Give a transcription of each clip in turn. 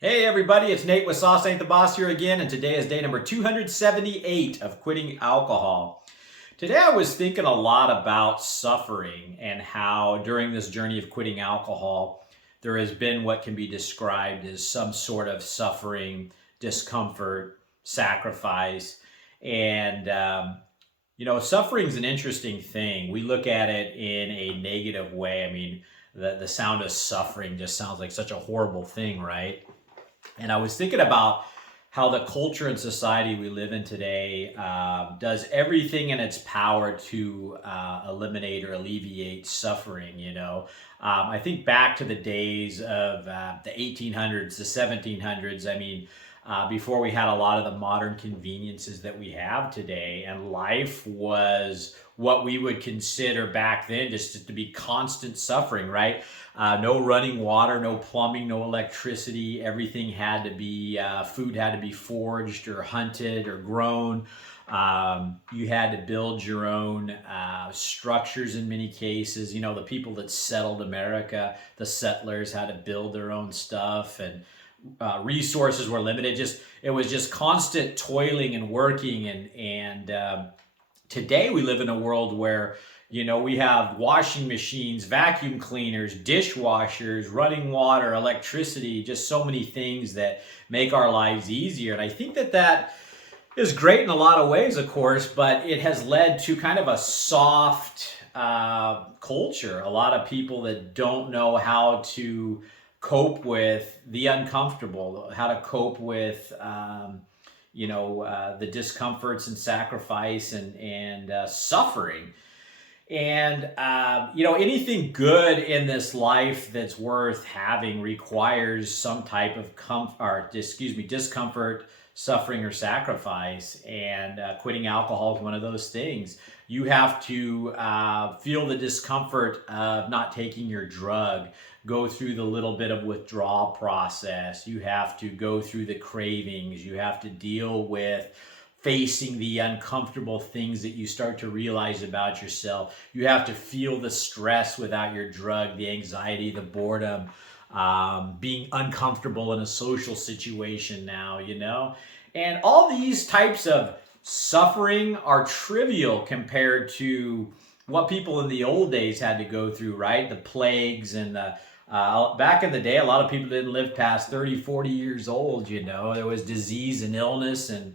Hey everybody, it's Nate with Sauce Ain't the Boss here again, and today is day number 278 of quitting alcohol. Today I was thinking a lot about suffering and how during this journey of quitting alcohol, there has been what can be described as some sort of suffering, discomfort, sacrifice, and suffering is an interesting thing. We look at it in a negative way. I mean, the sound of suffering just sounds like such a horrible thing, right? And I was thinking about how the culture and society we live in today does everything in its power to eliminate or alleviate suffering. I think back to the days of the 1800s, the 1700s. I mean, before we had a lot of the modern conveniences that we have today, and life was what we would consider back then just to be constant suffering, right? No running water, no plumbing, no electricity. Everything had to be, food had to be foraged or hunted or grown. You had to build your own structures in many cases. You know, the people that settled America, the settlers had to build their own stuff, and resources were limited. It was just constant toiling and working, and today we live in a world where we have washing machines, vacuum cleaners, dishwashers, running water, electricity, just so many things that make our lives easier. And I think that is great in a lot of ways, of course, but it has led to kind of a soft culture. A lot of people that don't know how to cope with the uncomfortable, how to cope with the discomforts and sacrifice and suffering. And anything good in this life that's worth having requires some type of discomfort, suffering, or sacrifice. And quitting alcohol is one of those things. You have to feel the discomfort of not taking your drug, go through the little bit of withdrawal process. You have to go through the cravings. You have to deal with facing the uncomfortable things that you start to realize about yourself. You have to feel the stress without your drug, the anxiety, the boredom, being uncomfortable in a social situation now. And all these types of suffering are trivial compared to what people in the old days had to go through, right? The plagues and back in the day, a lot of people didn't live past 30, 40 years old. There was disease and illness. And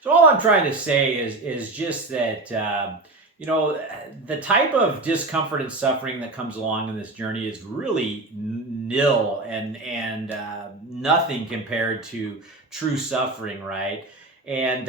so all I'm trying to say is just that, the type of discomfort and suffering that comes along in this journey is really nil and nothing compared to true suffering, right? And,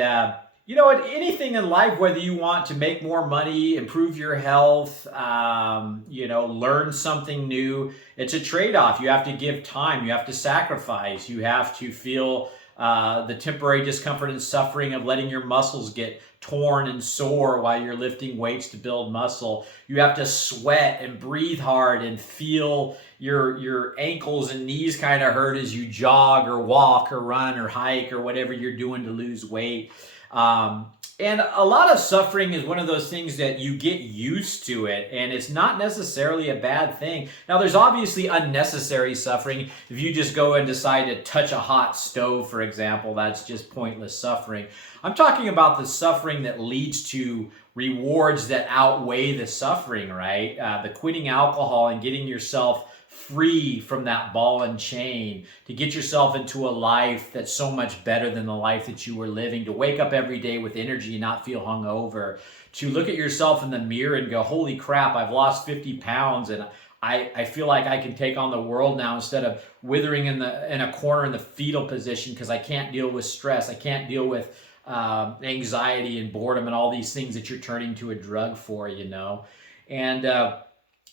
anything in life, whether you want to make more money, improve your health, learn something new, it's a trade-off. You have to give time. You have to sacrifice. You have to feel the temporary discomfort and suffering of letting your muscles get torn and sore while you're lifting weights to build muscle. You have to sweat and breathe hard and feel your ankles and knees kind of hurt as you jog or walk or run or hike or whatever you're doing to lose weight. And a lot of suffering is one of those things that you get used to it, and it's not necessarily a bad thing. Now, there's obviously unnecessary suffering. If you just go and decide to touch a hot stove, for example, that's just pointless suffering. I'm talking about the suffering that leads to rewards that outweigh the suffering, right? The quitting alcohol and getting yourself free from that ball and chain, to get yourself into a life that's so much better than the life that you were living, to wake up every day with energy and not feel hungover, to look at yourself in the mirror and go, holy crap, I've lost 50 pounds and I feel like I can take on the world now instead of withering in a corner in the fetal position because I can't deal with stress. I can't deal with anxiety and boredom and all these things that you're turning to a drug for, And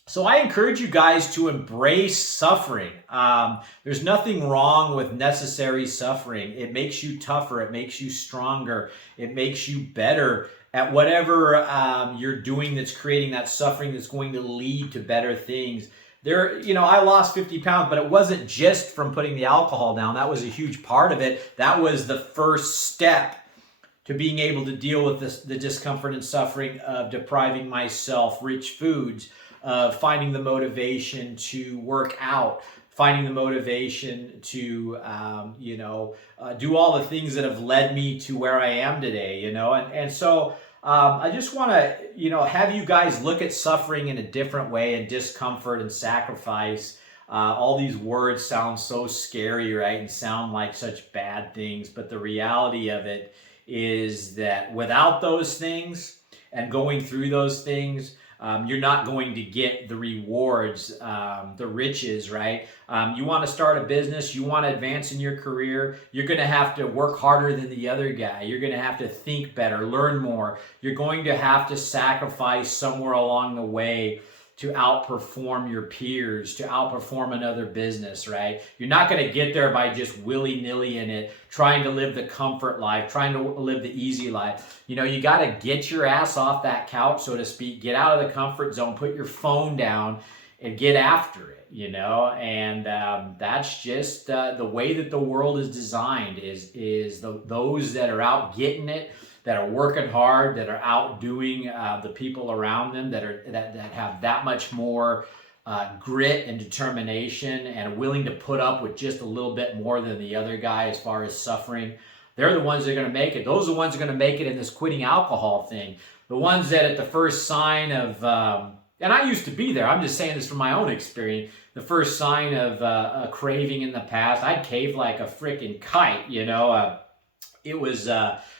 so I encourage you guys to embrace suffering. There's nothing wrong with necessary suffering. It makes you tougher. It makes you stronger. It makes you better at whatever you're doing that's creating that suffering that's going to lead to better things. I lost 50 pounds, but it wasn't just from putting the alcohol down. That was a huge part of it. That was the first step to being able to deal with the discomfort and suffering of depriving myself rich foods, finding the motivation to work out, finding the motivation to, do all the things that have led me to where I am today, and so I just want to, have you guys look at suffering in a different way, and discomfort and sacrifice. All these words sound so scary, right? And sound like such bad things. But the reality of it is that without those things and going through those things, you're not going to get the rewards, the riches, right? You want to start a business, you want to advance in your career, you're going to have to work harder than the other guy. You're going to have to think better, learn more. You're going to have to sacrifice somewhere along the way to outperform your peers, to outperform another business, right? You're not going to get there by just willy-nilly in it, trying to live the comfort life, trying to live the easy life. You got to get your ass off that couch, so to speak, get out of the comfort zone, put your phone down, and get after it, and that's just the way that the world is designed, is those that are out getting it, that are working hard, that are outdoing the people around them, that have that much more grit and determination, and willing to put up with just a little bit more than the other guy as far as suffering. They're the ones that are going to make it. Those are the ones that are going to make it in this quitting alcohol thing. The ones that at the first sign of, and I used to be there, I'm just saying this from my own experience, the first sign of a craving in the past, I'd cave like a freaking kite, it was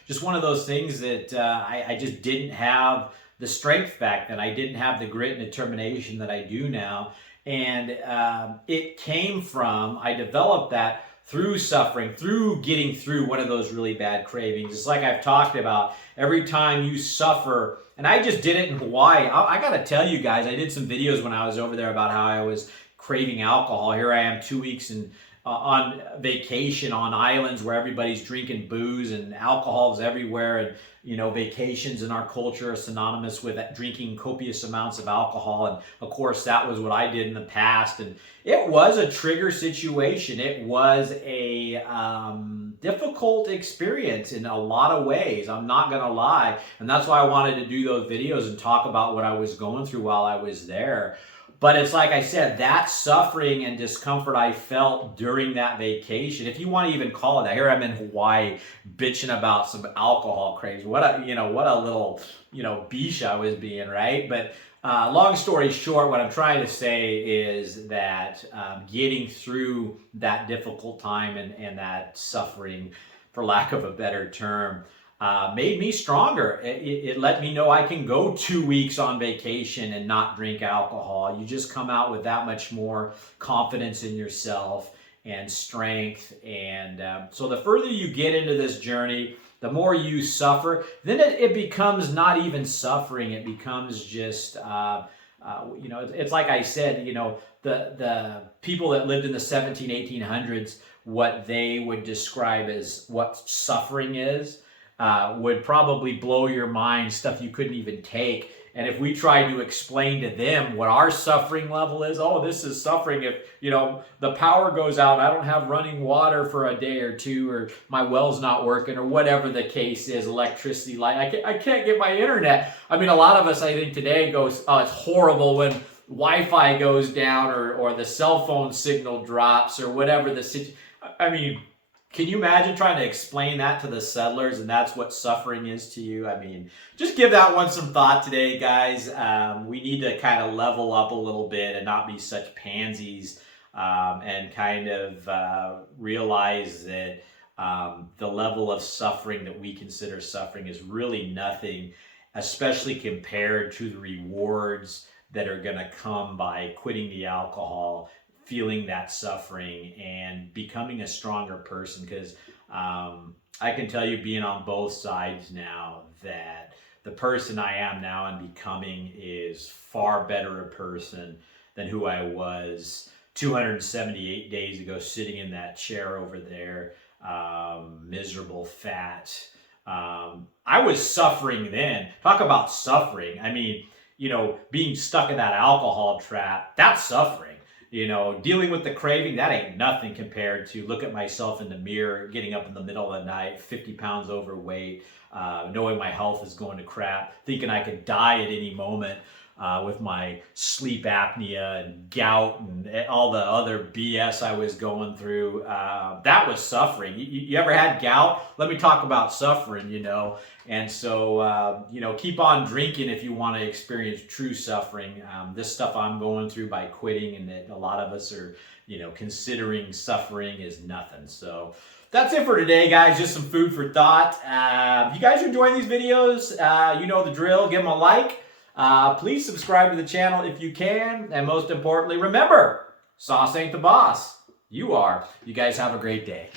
just one of those things that I just didn't have the strength back then. I didn't have the grit and determination that I do now. And it came from, I developed that through suffering, through getting through one of those really bad cravings. It's like I've talked about, every time you suffer, and I just did it in Hawaii. I got to tell you guys, I did some videos when I was over there about how I was craving alcohol. Here I am 2 weeks on vacation on islands where everybody's drinking booze and alcohol's everywhere, and vacations in our culture are synonymous with drinking copious amounts of alcohol. And of course that was what I did in the past, and it was a trigger situation. It was a difficult experience in a lot of ways, I'm not gonna lie, and that's why I wanted to do those videos and talk about what I was going through while I was there. But it's like I said, that suffering and discomfort I felt during that vacation, if you want to even call it that. Here I'm in Hawaii bitching about some alcohol craze. What a little, beach I was being, right? But long story short, what I'm trying to say is that getting through that difficult time and that suffering, for lack of a better term, made me stronger. It let me know I can go 2 weeks on vacation and not drink alcohol. You just come out with that much more confidence in yourself and strength. And so the further you get into this journey, the more you suffer, then it becomes not even suffering. It becomes just, it's like I said, the people that lived in the 1800s, what they would describe as what suffering is, would probably blow your mind, stuff you couldn't even take. And if we tried to explain to them what our suffering level is, oh, this is suffering if, the power goes out, I don't have running water for a day or two, or my well's not working, or whatever the case is, electricity, light, I can't get my internet. I mean, a lot of us, I think today goes, oh, it's horrible when Wi-Fi goes down, or the cell phone signal drops, or whatever the situation. I mean, can you imagine trying to explain that to the settlers, and that's what suffering is to you? I mean, just give that one some thought today, guys. We need to kind of level up a little bit and not be such pansies, and kind of realize that the level of suffering that we consider suffering is really nothing, especially compared to the rewards that are going to come by quitting the alcohol, feeling that suffering, and becoming a stronger person. Because I can tell you, being on both sides now, that the person I am now and becoming is far better a person than who I was 278 days ago, sitting in that chair over there, miserable, fat. I was suffering then. Talk about suffering. I mean, being stuck in that alcohol trap, that's suffering. Dealing with the craving, that ain't nothing compared to look at myself in the mirror, getting up in the middle of the night, 50 pounds overweight, knowing my health is going to crap, thinking I could die at any moment. with my sleep apnea and gout and all the other BS I was going through. That was suffering. You ever had gout? Let me talk about suffering, you know. And so, you know, keep on drinking if you want to experience true suffering. This stuff I'm going through by quitting, and that a lot of us are, you know, considering suffering is nothing. So that's it for today, guys. Just some food for thought. If you guys are enjoying these videos, you know the drill. Give them a like. Please subscribe to the channel if you can. And most importantly, remember, sauce ain't the boss. You are. You guys have a great day.